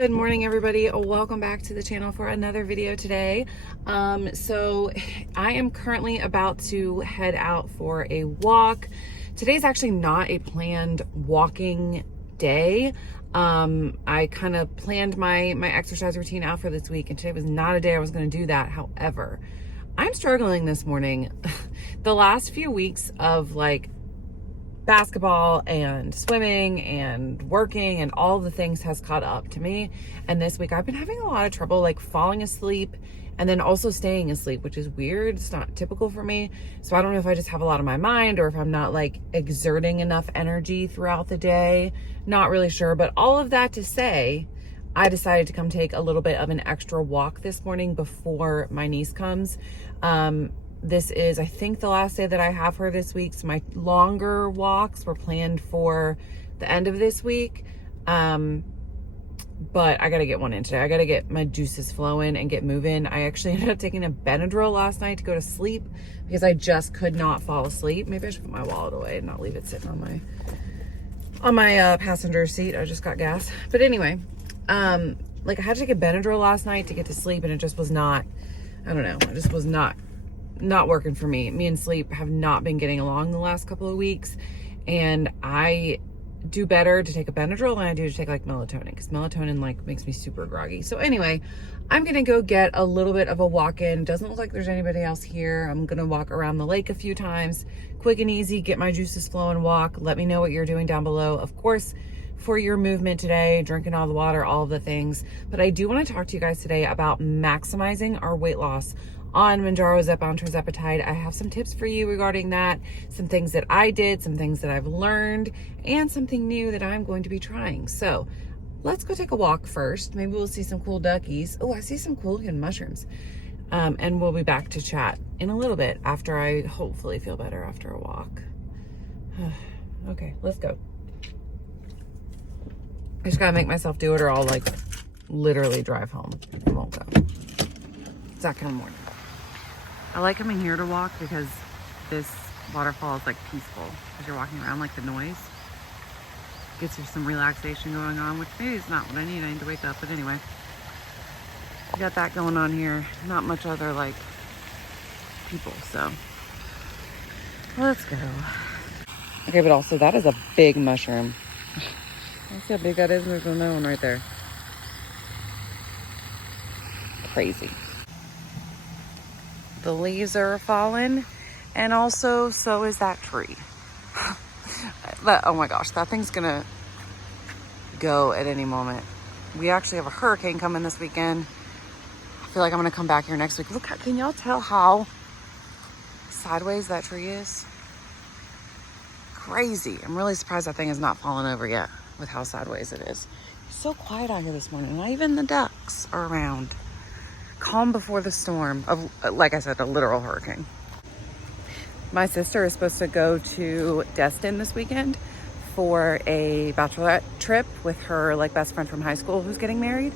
Good morning, everybody. Welcome back to the channel for another video today. So I am currently about to head out for a walk. Today's actually not a planned walking day. I kind of planned my exercise routine out for this week, and today was not a day I was going to do that. However, I'm struggling this morning. The last few weeks of like basketball and swimming and working and all the things has caught up to me, and this week I've been having a lot of trouble like falling asleep and then also staying asleep, which is weird. It's not typical for me, so I don't know if I just have a lot on my mind or if I'm not like exerting enough energy throughout the day. Not really sure, but all of that to say, I decided to come take a little bit of an extra walk this morning before my niece comes. This is, I think, the last day that I have her this week. So my longer walks were planned for the end of this week. But I got to get one in today. I got to get my juices flowing and get moving. I actually ended up taking a Benadryl last night to go to sleep because I just could not fall asleep. Maybe I should put my wallet away and not leave it sitting on my passenger seat. I just got gas. But anyway, like I had to take a Benadryl last night to get to sleep, and it just was not, I don't know, it just was not working for me. Me and sleep have not been getting along the last couple of weeks, and I do better to take a Benadryl than I do to take like melatonin, because melatonin like makes me super groggy. So anyway, I'm gonna go get a little bit of a walk in. Doesn't look like there's anybody else here. I'm gonna walk around the lake a few times, quick and easy, get my juices flowing, walk. Let me know what you're doing down below, of course, for your movement today, drinking all the water, all of the things. But I do want to talk to you guys today about maximizing our weight loss on Mounjaro, Zepbound, tirzepatide. I have some tips for you regarding that, some things that I did, some things that I've learned, and something new that I'm going to be trying. So let's go take a walk first. Maybe we'll see some cool duckies. Oh, I see some cool looking mushrooms. And we'll be back to chat in a little bit after I hopefully feel better after a walk. Okay, let's go. I just gotta make myself do it, or I'll like literally drive home. I won't go. It's that kind of morning. I like coming here to walk because this waterfall is like peaceful, because you're walking around, like the noise gets you some relaxation going on, which maybe is not what I need. I need to wake up, but anyway, we got that going on here. Not much other like people, so let's go. Okay, but also that is a big mushroom. Let's see how big that is. There's another one right there. Crazy. The leaves are falling, and also so is that tree. But oh my gosh, that thing's gonna go at any moment. We actually have a hurricane coming this weekend. I feel like I'm gonna come back here next week. Look, can y'all tell how sideways that tree is? Crazy. I'm really surprised that thing has not fallen over yet with how sideways it is. It's so quiet out here this morning. Not even the ducks are around. Calm before the storm of, like I said, a literal hurricane. My sister is supposed to go to Destin this weekend for a bachelorette trip with her like best friend from high school who's getting married.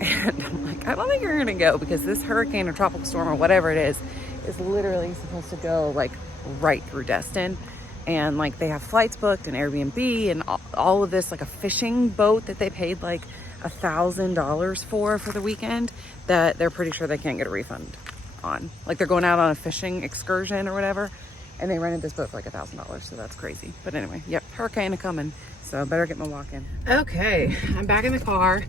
And I'm like, I don't think you're gonna go, because this hurricane or tropical storm or whatever it is literally supposed to go like right through Destin. And like they have flights booked and Airbnb and all of this, like a fishing boat that they paid like $1,000 for the weekend, that they're pretty sure they can't get a refund on. Like they're going out on a fishing excursion or whatever, and they rented this boat for like $1,000, so that's crazy. But anyway, yep, hurricane coming, so I better get my walk in. Okay, I'm back in the car.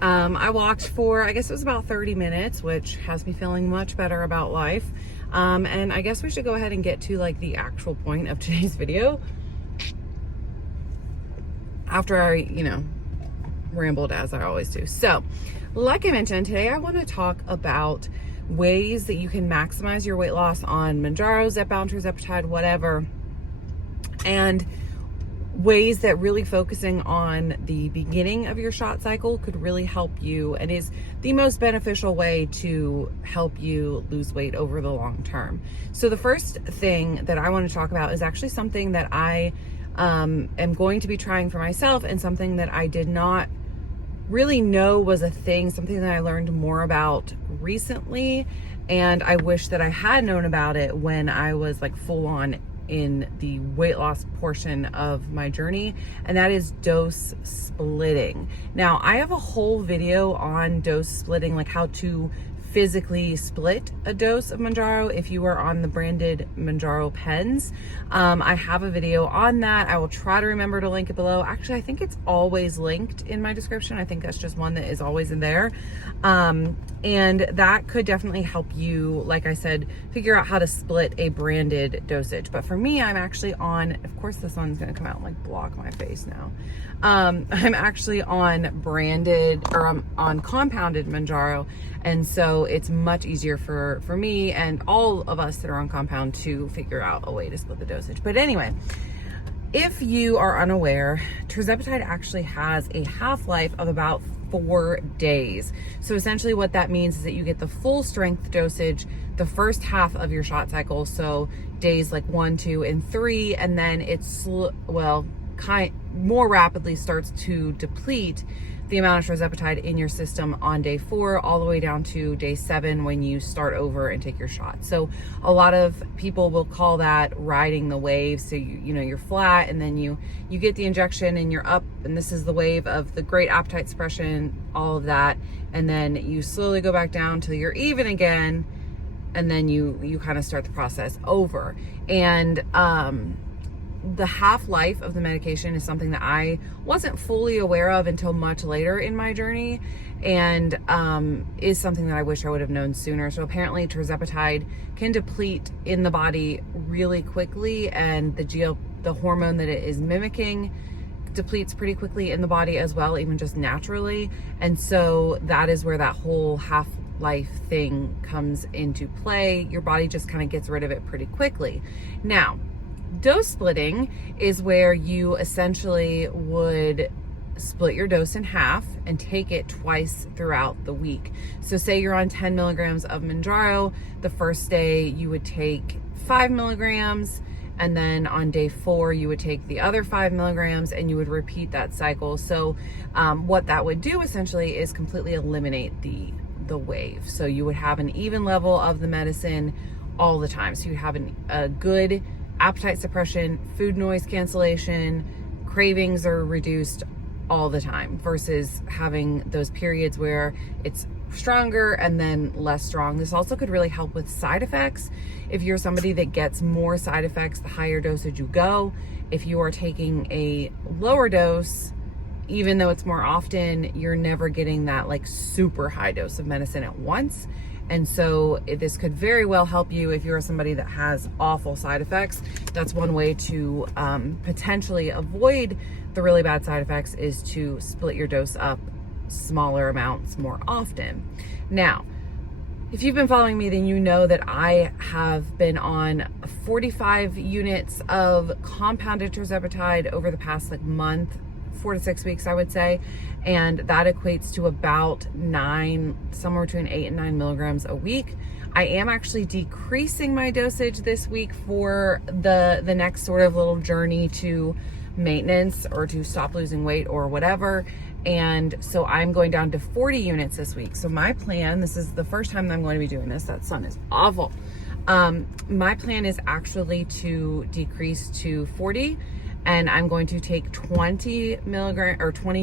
I walked for, I guess it was about 30 minutes, which has me feeling much better about life. And I guess we should go ahead and get to like the actual point of today's video, after I, rambled as I always do. So like I mentioned, today I want to talk about ways that you can maximize your weight loss on Mounjaro, Zepbound, tirzepatide, whatever, and ways that really focusing on the beginning of your shot cycle could really help you, and is the most beneficial way to help you lose weight over the long term. So the first thing that I want to talk about is actually something that I am going to be trying for myself, and something that I did not really know was a thing, something that I learned more about recently, and I wish that I had known about it when I was like full on in the weight loss portion of my journey, and that is dose splitting. Now, I have a whole video on dose splitting, like how to physically split a dose of Mounjaro if you are on the branded Mounjaro pens. I have a video on that. I will try to remember to link it below. Actually, I think it's always linked in my description. I think that's just one that is always in there. And that could definitely help you, like I said, figure out how to split a branded dosage. But for me, I'm actually on, of course the sun's gonna come out and like block my face now. I'm actually on branded, or I'm on compounded Mounjaro. And so it's much easier for me and all of us that are on compound to figure out a way to split the dosage. But anyway, if you are unaware, tirzepatide actually has a half-life of about 4 days. So essentially what that means is that you get the full strength dosage the first half of your shot cycle. So days like 1, 2, and 3, and then it's, more rapidly starts to deplete the amount of tirzepatide in your system on day 4 all the way down to day 7 when you start over and take your shot. So a lot of people will call that riding the wave. So you know, you're flat and then you get the injection and you're up, and this is the wave of the great appetite suppression, all of that, and then you slowly go back down till you're even again, and then you kind of start the process over. And the half-life of the medication is something that I wasn't fully aware of until much later in my journey, and is something that I wish I would have known sooner. So apparently tirzepatide can deplete in the body really quickly, and the hormone that it is mimicking depletes pretty quickly in the body as well, even just naturally. And so that is where that whole half-life thing comes into play. Your body just kind of gets rid of it pretty quickly. Now, dose splitting is where you essentially would split your dose in half and take it twice throughout the week. So say you're on 10 milligrams of Mounjaro, the first day you would take 5 milligrams, and then on day 4 you would take the other 5 milligrams, and you would repeat that cycle. So what that would do essentially is completely eliminate the wave. So you would have an even level of the medicine all the time. So you have a good appetite suppression, food noise cancellation, cravings are reduced all the time, versus having those periods where it's stronger and then less strong. This also could really help with side effects. If you're somebody that gets more side effects the higher dosage you go, if you are taking a lower dose, even though it's more often, you're never getting that like super high dose of medicine at once. And so this could very well help you if you're somebody that has awful side effects. That's one way to potentially avoid the really bad side effects, is to split your dose up smaller amounts more often. Now, if you've been following me, then you know that I have been on 45 units of compounded tirzepatide over the past like month, 4 to 6 weeks, I would say. And that equates to about 9, somewhere between 8 and 9 milligrams a week. I am actually decreasing my dosage this week for the next sort of little journey to maintenance, or to stop losing weight or whatever. And so I'm going down to 40 units this week. So my plan, this is the first time that I'm going to be doing this. That sun is awful. My plan is actually to decrease to 40, and I'm going to take 20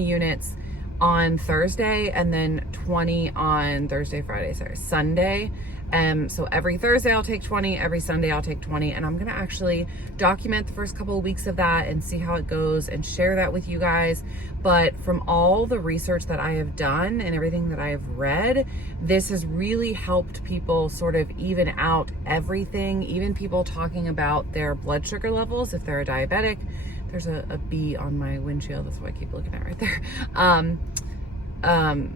units on Thursday, and then 20 on Sunday. So every Thursday I'll take 20, every Sunday I'll take 20, and I'm gonna actually document the first couple of weeks of that and see how it goes and share that with you guys. But from all the research that I have done and everything that I have read, this has really helped people sort of even out everything, even people talking about their blood sugar levels if they're a diabetic. There's a bee on my windshield, that's what I keep looking at right there.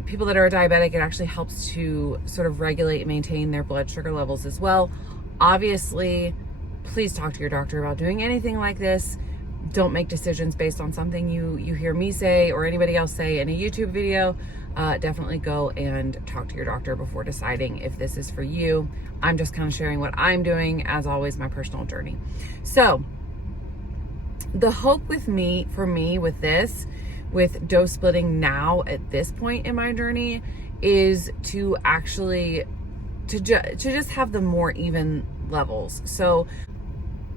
People that are diabetic, it actually helps to sort of regulate and maintain their blood sugar levels as well. Obviously, please talk to your doctor about doing anything like this. Don't make decisions based on something you hear me say or anybody else say in a YouTube video. Definitely go and talk to your doctor before deciding if this is for you. I'm just kind of sharing what I'm doing, as always, my personal journey. So the hope for me with this, with dose splitting now at this point in my journey, is to actually to just have the more even levels. So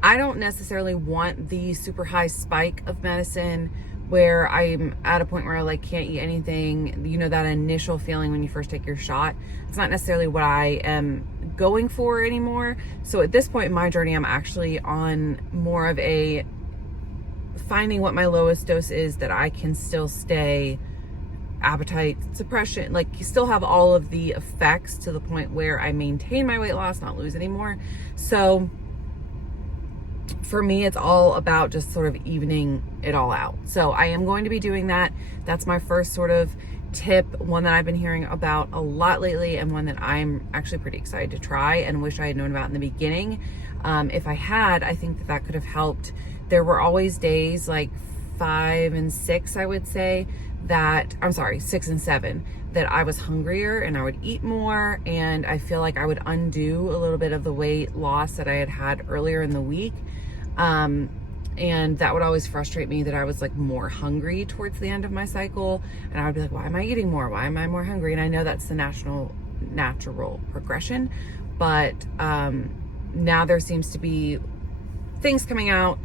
I don't necessarily want the super high spike of medicine where I'm at a point where I like can't eat anything. You know, that initial feeling when you first take your shot. It's not necessarily what I am going for anymore. So at this point in my journey, I'm actually on more of a finding what my lowest dose is that I can still stay appetite suppression, like you still have all of the effects to the point where I maintain my weight loss, not lose anymore. So for me, it's all about just sort of evening it all out. So I am going to be doing that. That's my first sort of tip, one that I've been hearing about a lot lately, and one that I'm actually pretty excited to try and wish I had known about in the beginning. If I had, I think that that could have helped. There were always days like 5 and 6, I would say, that, I'm sorry, 6 and 7, that I was hungrier and I would eat more, and I feel like I would undo a little bit of the weight loss that I had earlier in the week. And that would always frustrate me, that I was like more hungry towards the end of my cycle, and I would be like, why am I eating more? Why am I more hungry? And I know that's the natural progression, but now there seems to be things coming out,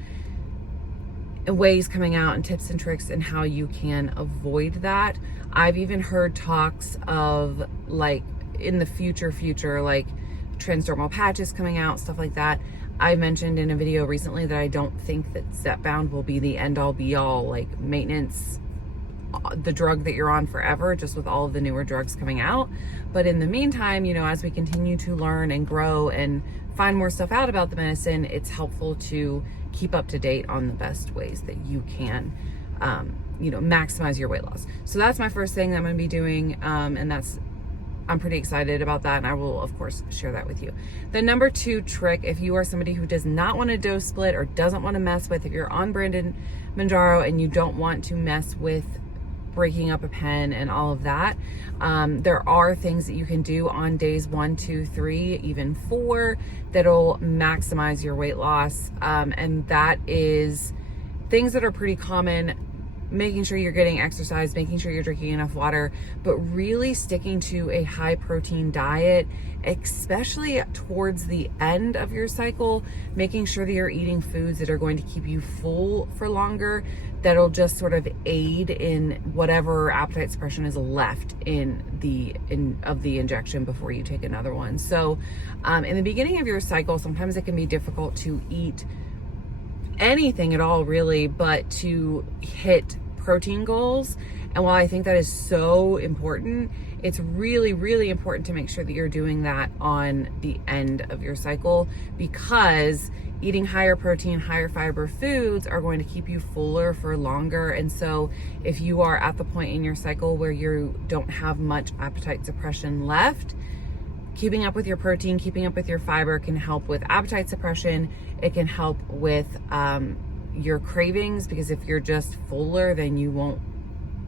ways coming out, and tips and tricks and how you can avoid that. I've even heard talks of like in the future, like transdermal patches coming out, stuff like that. I mentioned in a video recently that I don't think that Zepbound will be the end all be all, like maintenance, the drug that you're on forever, just with all of the newer drugs coming out. But in the meantime, you know, as we continue to learn and grow and find more stuff out about the medicine, it's helpful to keep up to date on the best ways that you can, you know, maximize your weight loss. So that's my first thing that I'm going to be doing. And I'm pretty excited about that. And I will, of course, share that with you. The number 2 trick, if you are somebody who does not want to dose split or doesn't want to mess with, if you're on branded Mounjaro and you don't want to mess with breaking up a pen and all of that, there are things that you can do on days 1, 2, 3, even 4 that'll maximize your weight loss. And that is things that are pretty common: making sure you're getting exercise, making sure you're drinking enough water, but really sticking to a high protein diet, especially towards the end of your cycle, making sure that you're eating foods that are going to keep you full for longer, that'll just sort of aid in whatever appetite suppression is left in the injection before you take another one. So in the beginning of your cycle, sometimes it can be difficult to eat anything at all, really, but to hit protein goals. And while I think that is so important, it's really, really important to make sure that you're doing that on the end of your cycle, because eating higher protein, higher fiber foods are going to keep you fuller for longer. And so if you are at the point in your cycle where you don't have much appetite suppression left, keeping up with your protein, keeping up with your fiber can help with appetite suppression. It can help with your cravings, because if you're just fuller, then you won't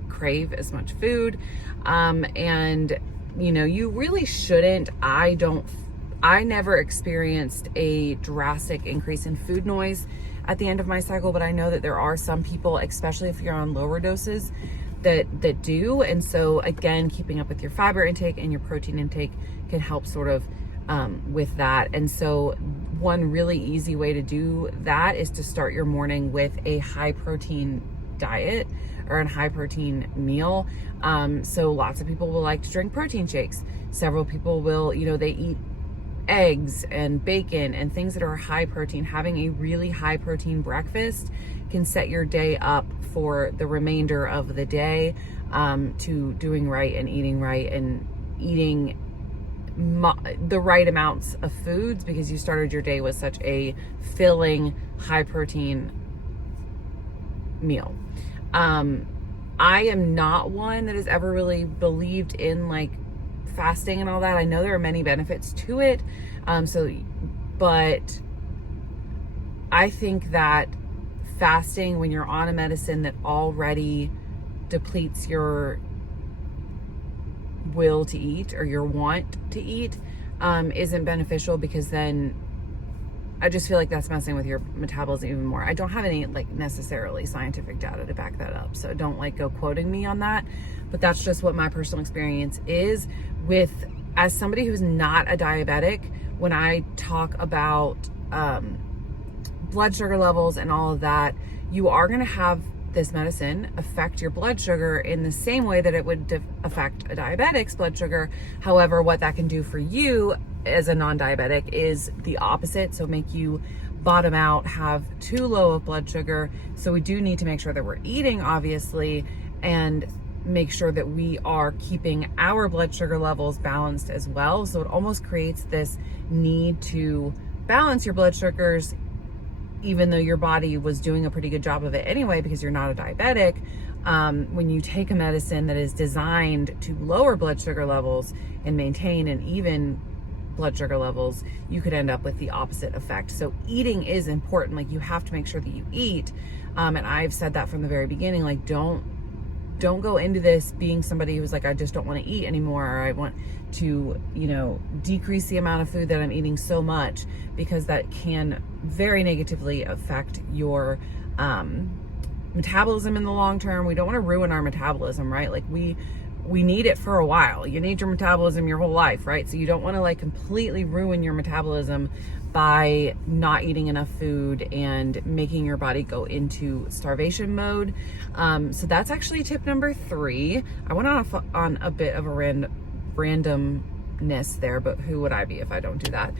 crave as much food. And you know, you really shouldn't. I never experienced a drastic increase in food noise at the end of my cycle, but I know that there are some people, especially if you're on lower doses, that do. And so again, keeping up with your fiber intake and your protein intake can help sort of with that. And so one really easy way to do that is to start your morning with a high protein diet or a high protein meal. So lots of people will like to drink protein shakes. Several people will, you know, they eat eggs and bacon and things that are high protein. Having a really high protein breakfast can set your day up for the remainder of the day, to doing right and eating the right amounts of foods, because you started your day with such a filling, high protein meal. I am not one that has ever really believed in like fasting and all that. I know there are many benefits to it. But I think that fasting when you're on a medicine that already depletes your will to eat or your want to eat isn't beneficial, because then I just feel like that's messing with your metabolism even more. I don't have any like necessarily scientific data to back that up, so don't like go quoting me on that, but that's just what my personal experience is with, as somebody who's not a diabetic. When I talk about blood sugar levels and all of that, you are going to have this medicine affect your blood sugar in the same way that it would affect a diabetic's blood sugar. However, what that can do for you as a non-diabetic is the opposite. So make you bottom out, have too low of blood sugar. So we do need to make sure that we're eating, obviously, and make sure that we are keeping our blood sugar levels balanced as well. So it almost creates this need to balance your blood sugars, even though your body was doing a pretty good job of it anyway, because you're not a diabetic. When you take a medicine that is designed to lower blood sugar levels and maintain an even blood sugar levels, you could end up with the opposite effect. So eating is important. Like, you have to make sure that you eat. And I've said that from the very beginning, like, don't go into this being somebody who's like, I just don't want to eat anymore, or I want to, decrease the amount of food that I'm eating so much, because that can very negatively affect your metabolism in the long term. We don't want to ruin our metabolism, right? Like, we need it for a while. You need your metabolism your whole life, right? So you don't want to like completely ruin your metabolism by not eating enough food and making your body go into starvation mode. So that's actually tip number 3. I went on a bit of a randomness there, but who would I be if I don't do that?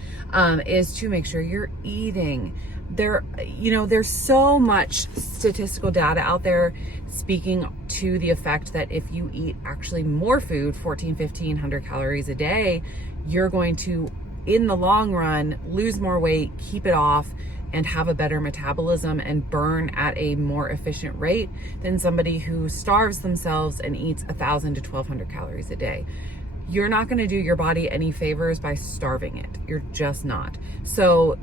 Is to make sure you're eating. There's so much statistical data out there speaking to the effect that if you eat actually more food, 1,500 calories a day, you're going to, in the long run, lose more weight, keep it off, and have a better metabolism and burn at a more efficient rate than somebody who starves themselves and eats 1,000 to 1,200 calories a day. You're not going to do your body any favors by starving it. You're just not. So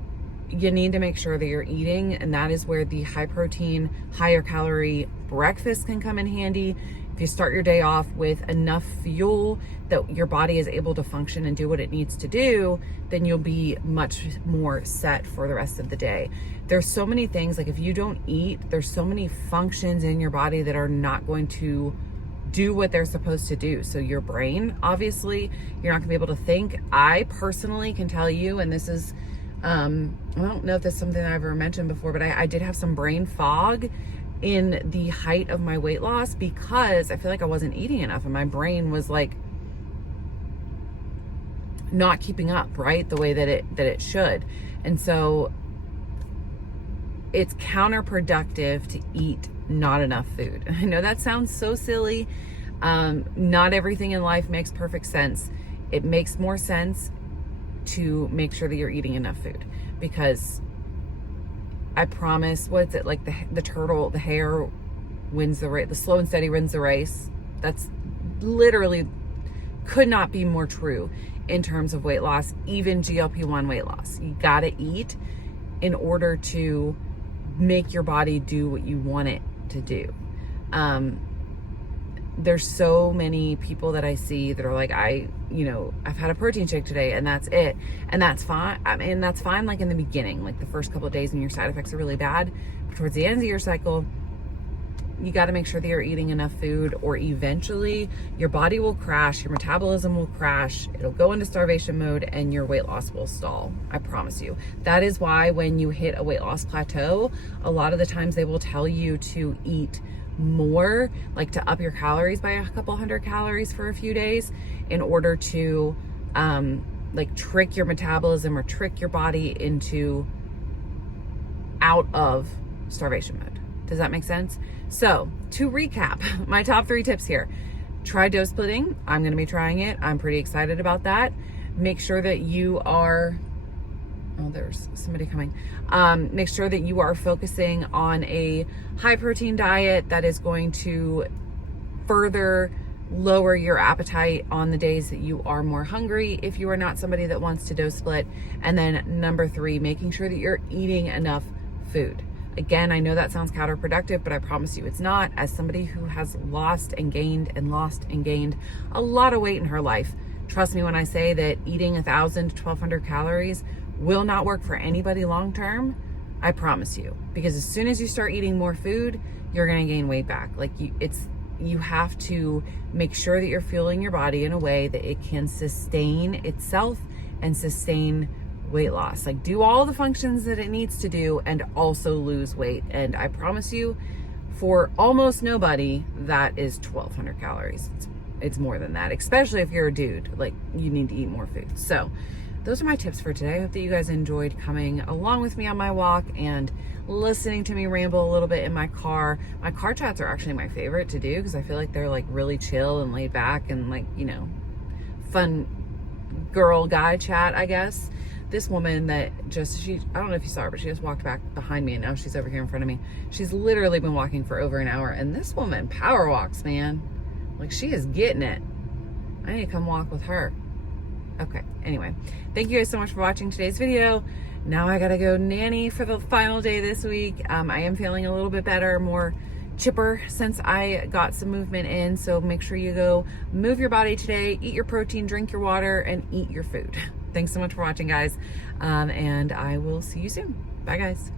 you need to make sure that you're eating, and that is where the high protein, higher calorie breakfast can come in handy. If you start your day off with enough fuel that your body is able to function and do what it needs to do, then you'll be much more set for the rest of the day. There's so many things, like if you don't eat, there's so many functions in your body that are not going to do what they're supposed to do. So your brain, obviously, you're not gonna be able to think. I personally can tell you, and this is, I don't know if this is something I've ever mentioned before, but I did have some brain fog in the height of my weight loss because I feel like I wasn't eating enough and my brain was like not keeping up, right? The way that it should. And so it's counterproductive to eat not enough food. I know that sounds so silly. Not everything in life makes perfect sense. It makes more sense to make sure that you're eating enough food, because I promise, what is it, like the turtle, the hare wins the race, the slow and steady wins the race. That's literally could not be more true in terms of weight loss, even GLP-1 weight loss. You gotta eat in order to make your body do what you want it to do. There's so many people that I see that are like, I've had a protein shake today and that's it. And that's fine. I mean, that's fine, like in the beginning, like the first couple of days when your side effects are really bad. But towards the end of your cycle, you got to make sure that you're eating enough food, or eventually your body will crash, your metabolism will crash, it'll go into starvation mode, and your weight loss will stall. I promise you. That is why when you hit a weight loss plateau, a lot of the times they will tell you to eat more, like to up your calories by a couple hundred calories for a few days in order to like trick your metabolism or trick your body into out of starvation mode. Does that make sense? So to recap, my top 3 tips here. Try dose splitting. I'm going to be trying it. I'm pretty excited about that. Make sure that you are, oh, there's somebody coming. Make sure that you are focusing on a high protein diet that is going to further lower your appetite on the days that you are more hungry, if you are not somebody that wants to dose split. And then number 3, making sure that you're eating enough food. Again, I know that sounds counterproductive, but I promise you it's not. As somebody who has lost and gained a lot of weight in her life, trust me when I say that eating 1,000 to 1,200 calories will not work for anybody long term. I promise you, because as soon as you start eating more food, you're going to gain weight back. Like you have to make sure that you're fueling your body in a way that it can sustain itself and sustain weight loss. Like, do all the functions that it needs to do and also lose weight. And I promise you, for almost nobody, that is 1,200 calories. It's more than that, especially if you're a dude. Like, you need to eat more food. So those are my tips for today. I hope that you guys enjoyed coming along with me on my walk and listening to me ramble a little bit in my car. My car chats are actually my favorite to do because I feel like they're like really chill and laid back and like, you know, fun girl guy chat, I guess. This woman that I don't know if you saw her, but she just walked back behind me and now she's over here in front of me. She's literally been walking for over an hour, and this woman power walks, man. Like, she is getting it. I need to come walk with her. Okay, anyway, thank you guys so much for watching today's video. Now I gotta go nanny for the final day this week. I am feeling a little bit better, more chipper since I got some movement in. So make sure you go move your body today, eat your protein, drink your water, and eat your food. Thanks so much for watching, guys. And I will see you soon. Bye, guys.